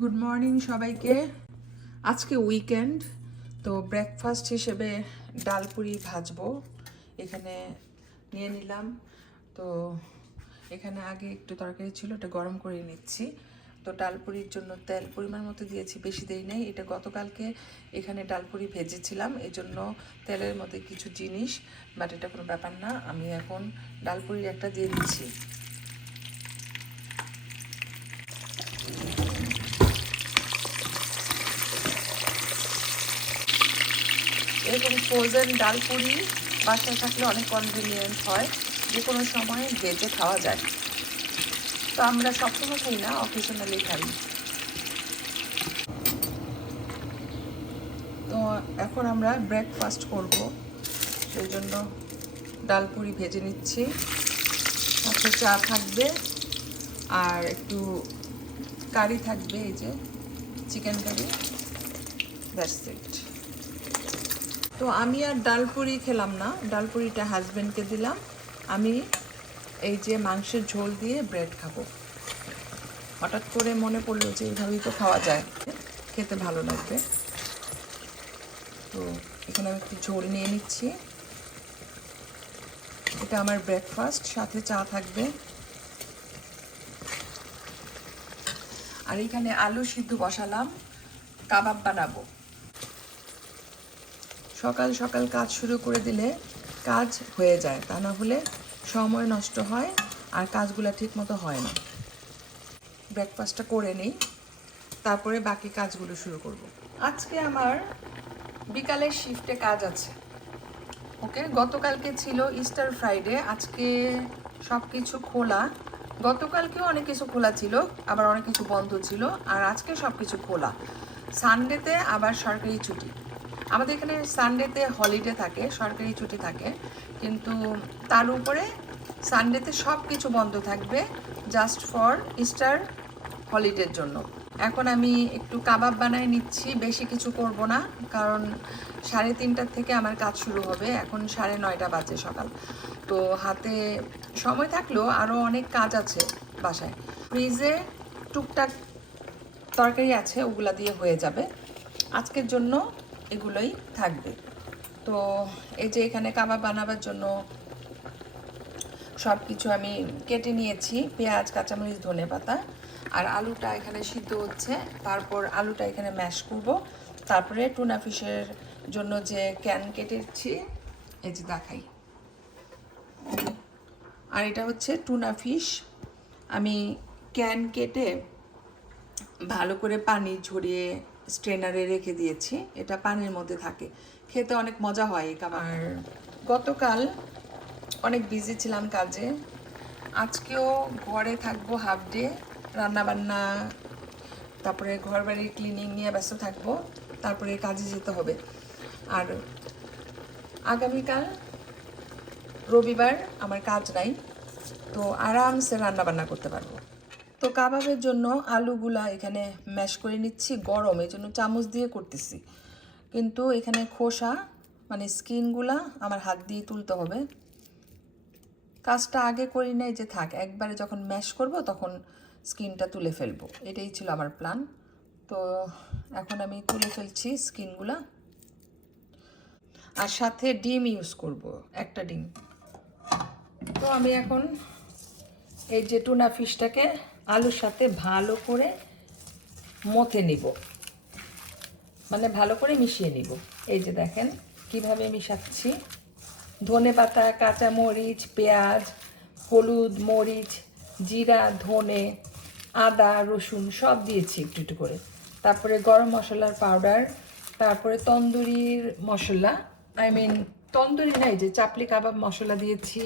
Good morning সবাইকে। আজকে weekend, তো ব্রেকফাস্ট হিসেবে ডালপুরি ভাজবো। এখানে নিয়ে নিলাম। তো এখানে আগে একটু তরকারি ছিল, এটা গরম করে নিচ্ছি। তো ডালপুরির জন্য তেল পরিমাণ মতো দিয়েছি, বেশি দেই নাই। এটা গতকালকে এখানে ডালপুরি ভেজেছিলাম, এই জন্য তেলের মধ্যে কিছু জিনিস, বাট এটা কোনো ব্যাপার না। আমি এখন ডালপুরির একটা দিয়ে দিচ্ছি। এরকম ফ্রোজেন ডালপুরি বাসায় থাকলে অনেক কনভিনিয়েন্ট হয়, যে কোনো সময় ভেজে খাওয়া যায়। তো আমরা সবসময় খাই না, অকেশনালি খাই। তো এখন আমরা ব্রেকফাস্ট করব, সেই জন্য ডালপুরি ভেজে নিচ্ছি। সাথে চা থাকবে আর একটু কারি থাকবে, এই যে চিকেন কারি, দ্যাটস ইট। তো আমি আর ডালপুরি খেলাম না, ডালপুরিটা হাজব্যান্ডকে দিলাম। আমি এই যে মাংসের ঝোল দিয়ে ব্রেড খাবো। হঠাৎ করে মনে পড়লো যে এইভাবেই তো খাওয়া যায়, খেতে ভালো লাগবে। তো এখানে আমি একটু ঝোল নিয়ে নিচ্ছি। এটা আমার ব্রেকফাস্ট, সাথে চা থাকবে। আর এখানে আলু সিদ্ধ বসালাম, কাবাব বানাবো। সকাল সকাল কাজ শুরু করে দিলে কাজ হয়ে যায়, তা না হলে সময় নষ্ট হয় আর কাজগুলো ঠিক মতো হয় না। ব্রেকফাস্টটা করে নিই, তারপরে বাকি কাজগুলো শুরু করব। আজকে আমার বিকালের শিফটে কাজ আছে। ওকে, গতকালকে ছিল ইস্টার ফ্রাইডে, আজকে সব কিছু খোলা। গতকালকেও অনেক কিছু খোলা ছিল, আবার অনেক কিছু বন্ধ ছিল, আর আজকে সব কিছু খোলা। সানডেতে আবার সরকারি ছুটি। আমাদের এখানে সানডেতে হলিডে থাকে, সরকারি ছুটি থাকে, কিন্তু তার উপরে সানডেতে সব কিছু বন্ধ থাকবে জাস্ট ফর ইস্টার হলিডের জন্য। এখন আমি একটু কাবাব বানায় নিচ্ছি, বেশি কিছু করব না, কারণ 3:30 থেকে আমার কাজ শুরু হবে। এখন 9:30 বাজে সকাল। তো হাতে সময় থাকলেও আরও অনেক কাজ আছে বাসায়। ফ্রিজে টুকটাক তরকারি আছে, ওগুলা দিয়ে হয়ে যাবে। আজকের জন্য এগুলোই থাকবে। তো এই যে এখানে কাবাব বানাবার জন্য সব কিছু আমি কেটে নিয়েছি, পেঁয়াজ, কাঁচামরিচ, ধনেপাতা। আর আলুটা এখানে সিদ্ধ হচ্ছে, তারপর আলুটা এখানে ম্যাশ করব। তারপরে টুনা ফিশের জন্য যে ক্যান কেটেছি, এই যে দেখাই। আর এটা হচ্ছে টুনা ফিশ, আমি ক্যান কেটে ভালো করে পানি ঝরিয়ে স্ট্রেনারে রেখে দিয়েছি। এটা পানির মধ্যে থাকে, খেতে অনেক মজা হয় এই কাবাব। আর গতকাল অনেক বিজি ছিলাম কাজে, আজকেও ঘরে থাকবো হাফ ডে, রান্নাবান্না, তারপরে ঘর বাড়ির ক্লিনিং নিয়ে ব্যস্ত থাকবো, তারপরে কাজে যেতে হবে। আর আগামীকাল রবিবার আমার কাজ নাই, তো আরামসে রান্নাবান্না করতে পারবো। তো কাবাবের জন্য আলুগুলা এখানে ম্যাশ করে নিচ্ছি, গরম এই জন্য চামচ দিয়ে করতেছি, কিন্তু এখানে খোসা মানে স্কিনগুলা আমার হাত দিয়ে তুলতে হবে। কাজটা আগে করি নাই, যে থাক একবারে যখন ম্যাশ করব তখন স্কিনটা তুলে ফেলবো, এটাই ছিল আমার প্ল্যান। তো এখন আমি তুলে ফেলছি স্কিনগুলা। আর সাথে ডিম ইউজ করব, একটা ডিম। তো আমি এখন এই যে টুনা ফিশটাকে আলুর সাথে ভালো করে মথে নিব, মানে ভালো করে মিশিয়ে নিব। এই যে দেখেন কিভাবে মিশাচ্ছি। ধনেপাতা, কাঁচামরিচ, পেঁয়াজ, হলুদ, মরিচ, জিরা, ধনে, আদা, রসুন সব দিয়েছি একটু একটু করে। তারপরে গরম মশলার পাউডার, তারপরে তন্দুরির মশলা, তন্দুরি নাই, যে চাপলি কাবাব মশলা দিয়েছি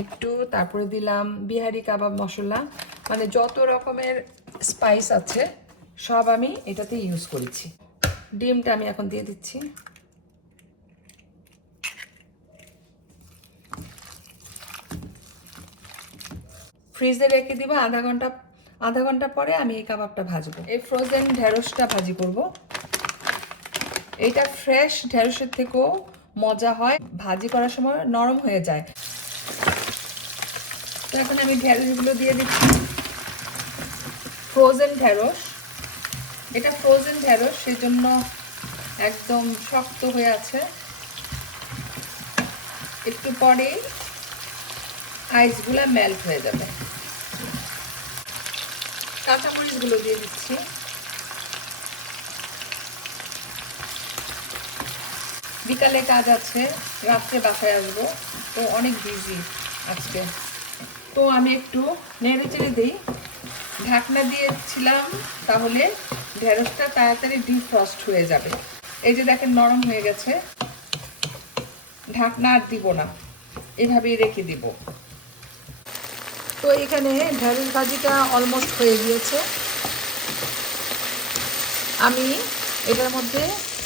একটু, তারপরে দিলাম বিহারি কাবাব মশলা, মানে যত রকমের স্পাইস আছে সব আমি এটাতে ইউজ করেছি। ডিমটা আমি এখন দিয়ে দিচ্ছি। ফ্রিজে রেখে দিব আধা ঘন্টা পরে আমি এই কাবাবটা ভাজবো। এই ফ্রোজেন ঢেঁড়সটা ভাজি করব। এটা ফ্রেশ ঢেঁড়সের থেকেও মজা হয়, ভাজি করার সময় নরম হয়ে যায়। তো এখন আমি ঢেঁড়সগুলো দিয়ে দিচ্ছি, ফ্রোজেন ঢেঁড়স। এটা ফ্রোজেন ঢেঁড়স, সেজন্য একদম শক্ত হয়ে আছে। একটু পরেই আইসগুলো মেল্ট হয়ে যাবে। কাঁচামরিচগুলো দিয়ে দিচ্ছি। বিকালে কাজ আছে, রাত্রে বাসায় আসবো, তো অনেক বিজি আজকে। তো আমি একটু নেড়ে চেড়ে দিই। ঢাকনা দিয়েছিলাম, তাহলে ঢেঁড়সটা তাড়াতাড়ি ডিফ্রস্ট হয়ে যাবে। এই যে দেখেন নরম হয়ে গেছে। ঢাকনা আর দিব না, এভাবেই রেখে দিব। তো এখানে ঢেঁড়স ভাজিটা অলমোস্ট হয়ে গিয়েছে। আমি এটার মধ্যে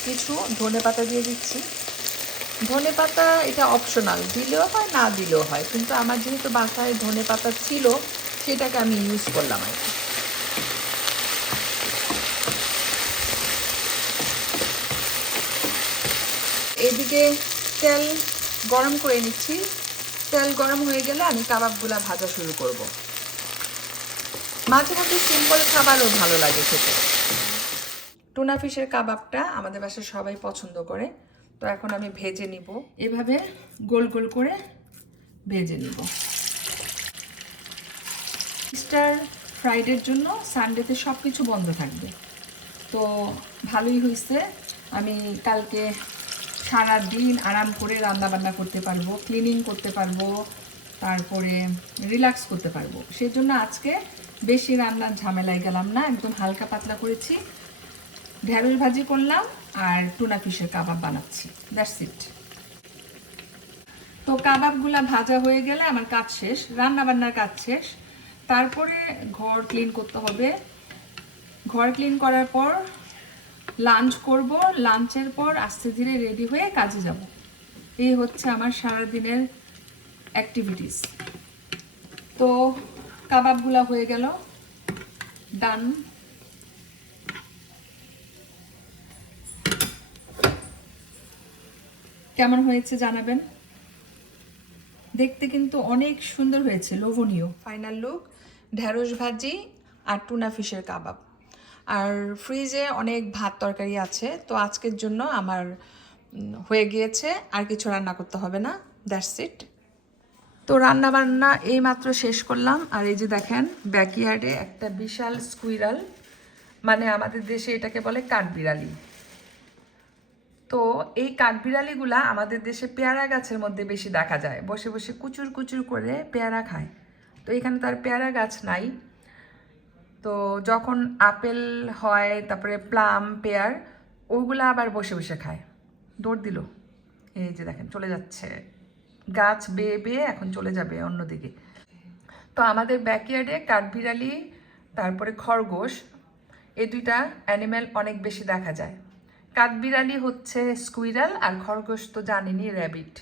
কিছু ধনেপাতা দিয়ে দিচ্ছি। ধনেপাতা এটা অপশনাল, দিলেও হয় না দিলেও হয়, কিন্তু আমার যেহেতু বাসায় ধনেপাতা ছিল সেটাকে আমি ইউজ করলাম আর কি। এদিকে তেল গরম করে নিচ্ছি। তেল গরম হয়ে গেলে আমি কাবাবগুলা ভাজা শুরু করব। মাঝে মধ্যে সিম্পল খাবারও ভালো লাগে খেতে। টুনা ফিশের কাবাবটা আমাদের বাসায় সবাই পছন্দ করে, তো এখন আমি ভেজে নিব। এভাবে গোল গোল করে ভেজে নিব। ইস্টার ফ্রাইডের জন্য সানডেতে সব কিছু বন্ধ থাকবে, তো ভালোই হয়েছে। আমি কালকে সারা দিন আরাম করে রান্নাবান্না করতে পারবো, ক্লিনিং করতে পারবো, তারপরে রিল্যাক্স করতে পারবো। সেজন্য আজকে বেশি রান্নার ঝামেলায় গেলাম না, একদম হালকা পাতলা করেছি। ঢেঁড়স ভাজি করলাম আর টুনা ফিশের কাবাব বানাচ্ছি, দ্যাটস ইট। তো কাবাবগুলা ভাজা হয়ে গেলে আমার কাজ শেষ, রান্নাবান্নার কাজ শেষ। তারপরে ঘর ক্লিন করতে হবে। ঘর ক্লিন করার পর লাঞ্চ করব, লাঞ্চের পর আস্তে ধীরে রেডি হয়ে কাজে যাব। এই হচ্ছে আমার সারাদিনের অ্যাক্টিভিটিস। তো কাবাবগুলা হয়ে গেল, ডান। কেমন হয়েছে জানাবেন। দেখতে কিন্তু অনেক সুন্দর হয়েছে, লোভনীয়। ফাইনাল লুক, ঢেঁড়স ভাজি আর টুনা ফিশের কাবাব। আর ফ্রিজে অনেক ভাত তরকারি আছে, তো আজকের জন্য আমার হয়ে গিয়েছে, আর কিছু রান্না করতে হবে না, দ্যাটস ইট। তো রান্না বান্না এই মাত্র শেষ করলাম। আর এই যে দেখেন ব্যাকইয়ার্ডে একটা বিশাল স্কুইরাল, মানে আমাদের দেশে এটাকে বলে কাঠবিড়ালি। তো এই কাঠবিড়ালিগুলা আমাদের দেশে পেয়ারা গাছের মধ্যে বেশি দেখা যায়, বসে বসে কুচুর কুচুর করে পেয়ারা খায়। তো এখানে তার পেয়ারা গাছ নাই, তো যখন আপেল হয়, তারপরে প্লাম, পেয়ার, ওগুলা আবার বসে বসে খায়। দৌড় দিল, এই যে দেখেন চলে যাচ্ছে, গাছ বেয়ে বেয়ে এখন চলে যাবে অন্যদিকে। তো আমাদের ব্যাকইয়ার্ডে কাঠবিড়ালি, তারপরে খরগোশ, এই দুইটা অ্যানিম্যাল অনেক বেশি দেখা যায়। কাঠবিড়ালি হচ্ছে স্কুইরাল, আর খরগোশ তো জানেনই, র্যাবিট।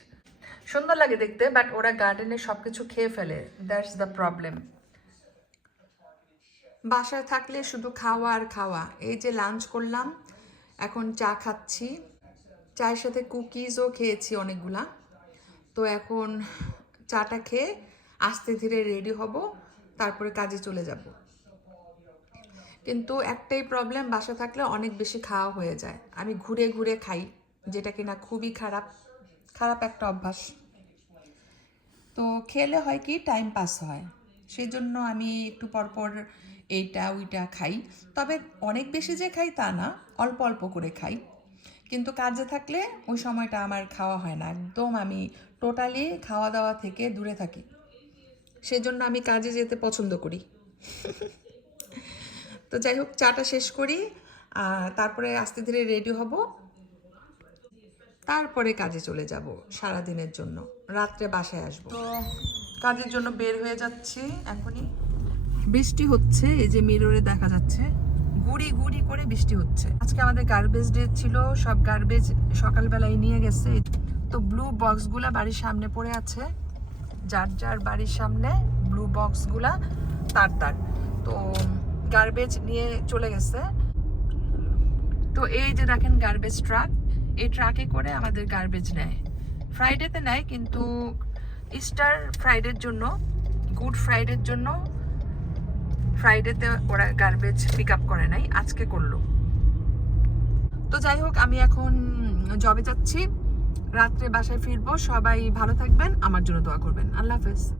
সুন্দর লাগে দেখতে, বাট ওরা গার্ডেনে সব কিছু খেয়ে ফেলে, দ্যাটস দ্য প্রবলেম। বাসায় থাকলে শুধু খাওয়া আর খাওয়া। এই যে লাঞ্চ করলাম, এখন চা খাচ্ছি, চায়ের সাথে কুকিজও খেয়েছি অনেকগুলা। তো এখন চাটা খেয়ে আস্তে ধীরে রেডি হব, তারপরে কাজে চলে যাব। কিন্তু একটাই প্রবলেম, বাসা থাকলে অনেক বেশি খাওয়া হয়ে যায়। আমি ঘুরে ঘুরে খাই, যেটা কিনা খুবই খারাপ একটা অভ্যাস। তো খেলে হয় কি, টাইম পাস হয়, সেই জন্য আমি একটু পরপর এইটা ওইটা খাই। তবে অনেক বেশি যে খাই তা না, অল্প অল্প করে খাই। কিন্তু কাজে থাকলে ওই সময়টা আমার খাওয়া হয় না, একদম আমি টোটালি খাওয়া দাওয়া থেকে দূরে থাকি। সেজন্য আমি কাজে যেতে পছন্দ করি। তো যাই হোক, চাটা শেষ করি, তারপরে আস্তে ধীরে রেডি হব, তারপরে কাজে চলে যাব সারাদিনের জন্য, রাত্রে বাসায় আসব। তো কাজের জন্য বের হয়ে যাচ্ছি এখনই। বৃষ্টি হচ্ছে, এই যে মিররে দেখা যাচ্ছে, গুড়ি গুড়ি করে বৃষ্টি হচ্ছে। আজকে আমাদের গার্বেজ ডে ছিল, সব গার্বেজ সকালবেলায় নিয়ে গেছে। তো ব্লু বক্সগুলা বাড়ির সামনে পড়ে আছে, যার যার বাড়ির সামনে ব্লু বক্সগুলা তার। তো গার্বেজ নিয়ে চলে গেছে। তো এই যে দেখেন গার্বেজ ট্রাক, এই ট্রাকে করে আমাদের গার্বেজ নেয়। ফ্রাইডেতে নেয়, কিন্তু ইস্টার ফ্রাইডের জন্য, গুড ফ্রাইডের জন্য ফ্রাইডেতে ওরা গার্বেজ পিক আপ করে নাই, আজকে করলো। তো যাই হোক, আমি এখন জবে যাচ্ছি, রাত্রে বাসায় ফিরবো। সবাই ভালো থাকবেন, আমার জন্য দোয়া করবেন। আল্লাহ হাফেজ।